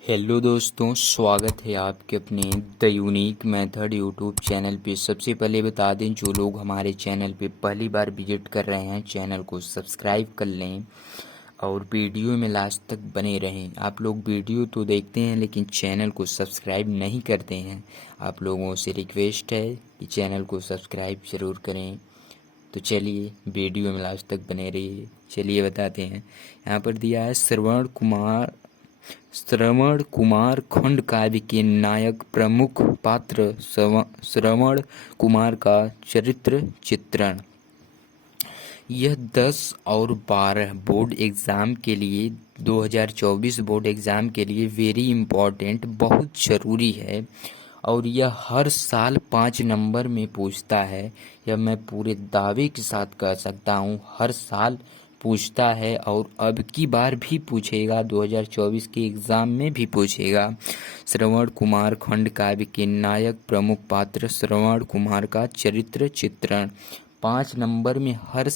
Hello दोस्तों, स्वागत है आपके अपने the unique method YouTube channel पे। सबसे पहले बता दें, जो लोग हमारे चैनल पे पहली बार विजिट कर रहे हैं, चैनल को सब्सक्राइब कर लें और वीडियो में लास्ट तक बने रहें। आप लोग वीडियो तो देखते हैं लेकिन चैनल को सब्सक्राइब नहीं करते हैं। आप लोगों से रिक्वेस्ट है कि चैनल को सब्सक्राइब ज़रूर करें। तो चलिए वीडियो में लास्ट तक बने रहिए। चलिए बताते हैं। यहाँ पर दिया है श्रवण कुमार खंड काव्य के नायक प्रमुख पात्र श्रवण कुमार का चरित्र चित्रण। यह 10 और 12 बोर्ड एग्ज़ाम के लिए 2024 बोर्ड एग्ज़ाम के लिए वेरी इम्पोर्टेंट, बहुत ज़रूरी है। और यह हर साल 5 नंबर में पूछता है। यह मैं पूरे दावे के साथ कह सकता हूँ, हर साल पूछता है और अब की बार भी पूछेगा, 2024 के एग्ज़ाम में भी पूछेगा। श्रवण कुमार खंड काव्य के नायक प्रमुख पात्र श्रवण कुमार का चरित्र चित्रण 5 नंबर में हर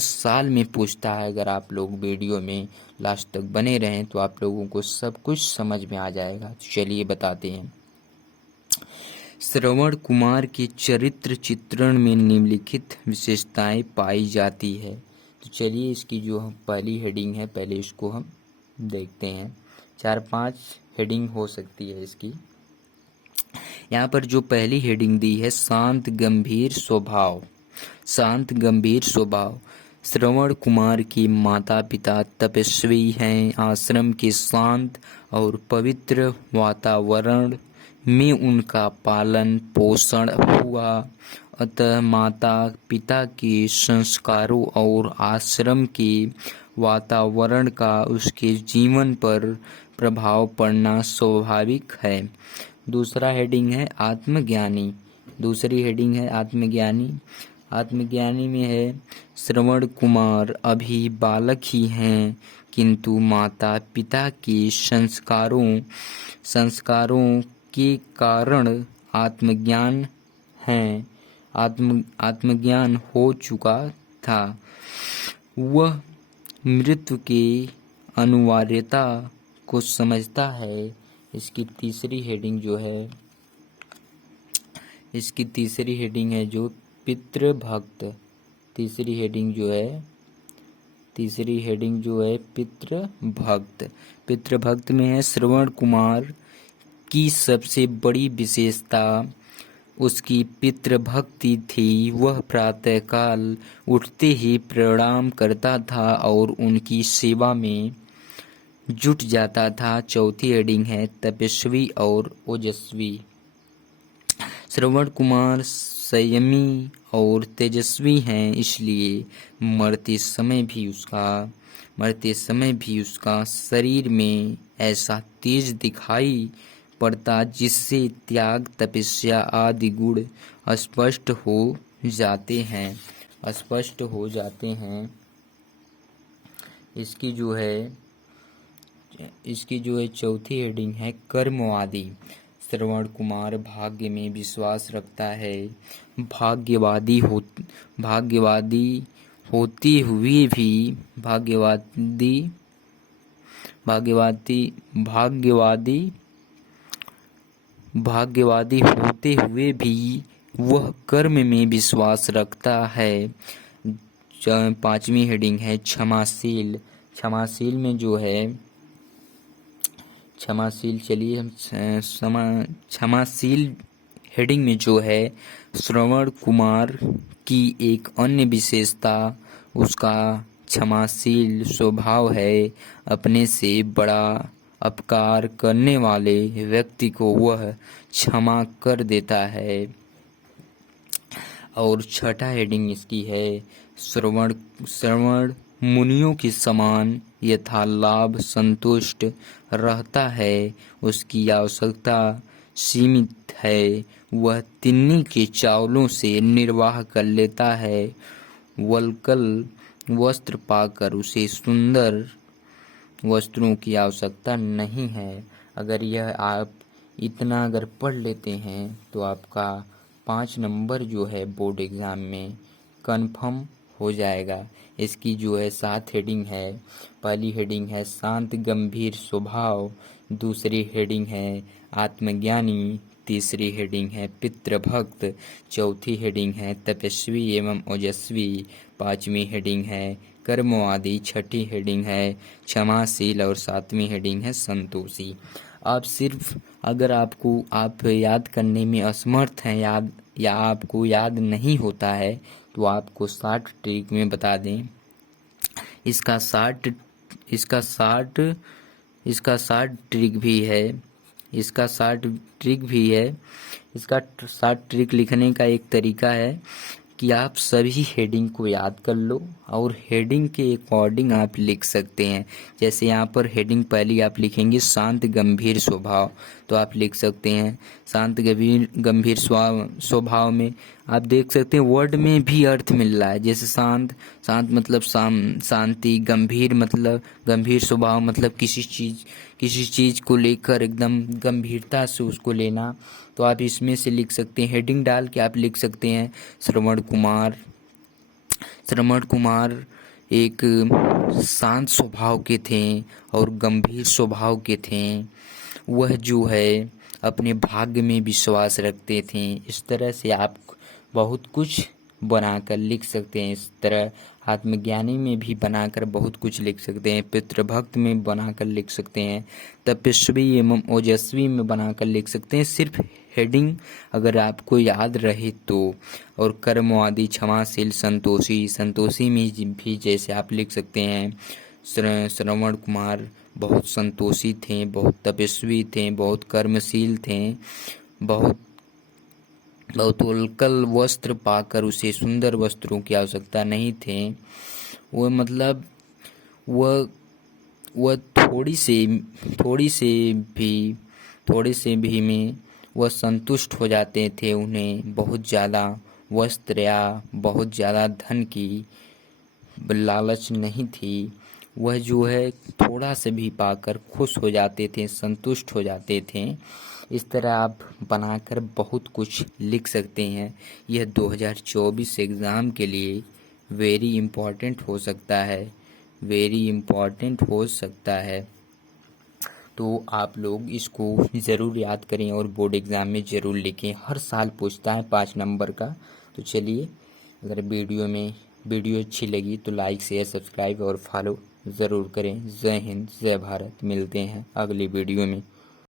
साल में पूछता है। अगर आप लोग वीडियो में लास्ट तक बने रहें तो आप लोगों को सब कुछ समझ में आ जाएगा। तो चलिए बताते हैं। श्रवण कुमार के चरित्र चित्रण में निम्नलिखित विशेषताएं पाई जाती है। तो चलिए इसकी जो पहली हेडिंग है, पहले इसको हम देखते हैं। 4-5 हेडिंग हो सकती है इसकी। यहाँ पर जो पहली हेडिंग दी है, शांत गंभीर स्वभाव। शांत गंभीर स्वभाव। श्रवण कुमार के माता पिता तपस्वी हैं। आश्रम के शांत और पवित्र वातावरण में उनका पालन पोषण हुआ, अतः माता पिता के संस्कारों और आश्रम के वातावरण का उसके जीवन पर प्रभाव पड़ना स्वाभाविक है। दूसरा हेडिंग है आत्मज्ञानी। दूसरी हेडिंग है आत्मज्ञानी। आत्मज्ञानी में है, श्रवण कुमार अभी बालक ही हैं किंतु माता पिता के संस्कारों के कारण आत्मज्ञान हो चुका था। वह मृत्यु के अनिवार्यता को समझता है। इसकी तीसरी हेडिंग है जो पितृभक्त। तीसरी हेडिंग जो है पितृभक्त। पितृभक्त में है, श्रवण कुमार की सबसे बड़ी विशेषता उसकी पितृभक्ति थी। वह प्रातःकाल उठते ही प्रणाम करता था और उनकी सेवा में जुट जाता था। चौथी हेडिंग है तपस्वी और ओजस्वी। श्रवण कुमार संयमी और तेजस्वी हैं, इसलिए मरते समय भी उसका शरीर में ऐसा तेज दिखाई पड़ता जिससे त्याग तपस्या आदि गुण स्पष्ट हो जाते हैं। इसकी जो है चौथी हेडिंग है कर्मवादी। श्रवण कुमार भाग्य में विश्वास रखता है। भाग्यवादी होते हुए भी वह कर्म में विश्वास रखता है। पांचवी हेडिंग है क्षमाशील। क्षमाशील में जो है क्षमाशील हेडिंग में जो है, श्रवण कुमार की एक अन्य विशेषता उसका क्षमाशील स्वभाव है। अपने से बड़ा अपकार करने वाले व्यक्ति को वह क्षमा कर देता है। और छठा हेडिंग इसकी है, श्रवण मुनियों के समान यथालाभ संतुष्ट रहता है। उसकी आवश्यकता सीमित है। वह तिन्नी के चावलों से निर्वाह कर लेता है। वल्कल वस्त्र पाकर उसे सुंदर वस्त्रों की आवश्यकता नहीं है। अगर यह आप इतना अगर पढ़ लेते हैं तो आपका 5 नंबर जो है बोर्ड एग्ज़ाम में कंफर्म हो जाएगा। इसकी जो है 7 हेडिंग है। पहली हेडिंग है शांत गंभीर स्वभाव, दूसरी हेडिंग है आत्मज्ञानी, तीसरी हेडिंग है पितृभक्त, चौथी हेडिंग है तपस्वी एवं ओजस्वी, पांचवी हेडिंग है कर्मवादी, छठी हेडिंग है क्षमाशील और सातवीं हेडिंग है संतोषी। आप सिर्फ अगर आप याद करने में असमर्थ हैं या आपको याद नहीं होता है तो आपको 60 ट्रिक में बता दें। इसका 60 ट्रिक भी है। इसका 60 ट्रिक लिखने का एक तरीका है कि आप सभी हेडिंग को याद कर लो और हेडिंग के अकॉर्डिंग आप लिख सकते हैं। जैसे यहाँ पर हेडिंग पहली आप लिखेंगे शांत गंभीर स्वभाव, तो आप लिख सकते हैं शांत गंभीर स्वभाव में आप देख सकते हैं वर्ड में भी अर्थ मिल रहा है। जैसे शांत मतलब शांति, गंभीर मतलब गंभीर स्वभाव मतलब किसी चीज़ को लेकर एकदम गंभीरता से उसको लेना। तो आप इसमें से लिख सकते हैं, हेडिंग डाल के आप लिख सकते हैं श्रवण कुमार एक शांत स्वभाव के थे और गंभीर स्वभाव के थे। वह जो है अपने भाग्य में विश्वास रखते थे। इस तरह से आप बहुत कुछ बनाकर लिख सकते हैं। इस तरह आत्मज्ञानी में भी बनाकर बहुत कुछ लिख सकते हैं, पितृभक्त में बनाकर लिख सकते हैं, तपस्वी एवं ओजस्वी में बनाकर लिख सकते हैं। सिर्फ हेडिंग अगर आपको याद रहे तो। और कर्मवादी, क्षमाशील, संतोषी में भी जैसे आप लिख सकते हैं श्रवण कुमार बहुत संतोषी थे, बहुत तपस्वी थे, बहुत कर्मशील थे, बहुत उल्कल वस्त्र पाकर उसे सुंदर वस्त्रों की आवश्यकता नहीं थे। वह मतलब वह थोड़ी से भी में वह संतुष्ट हो जाते थे। उन्हें बहुत ज़्यादा वस्त्र या बहुत ज़्यादा धन की लालच नहीं थी। वह जो है थोड़ा से भी पाकर खुश हो जाते थे, संतुष्ट हो जाते थे। इस तरह आप बनाकर बहुत कुछ लिख सकते हैं। यह 2024 एग्ज़ाम के लिए वेरी इम्पॉर्टेंट हो सकता है। तो आप लोग इसको ज़रूर याद करें और बोर्ड एग्ज़ाम में ज़रूर लिखें। हर साल पूछता है 5 नंबर का। तो चलिए, अगर वीडियो अच्छी लगी तो लाइक, शेयर, सब्सक्राइब और फॉलो ज़रूर करें। जय हिंद, जय भारत। मिलते हैं अगली वीडियो में।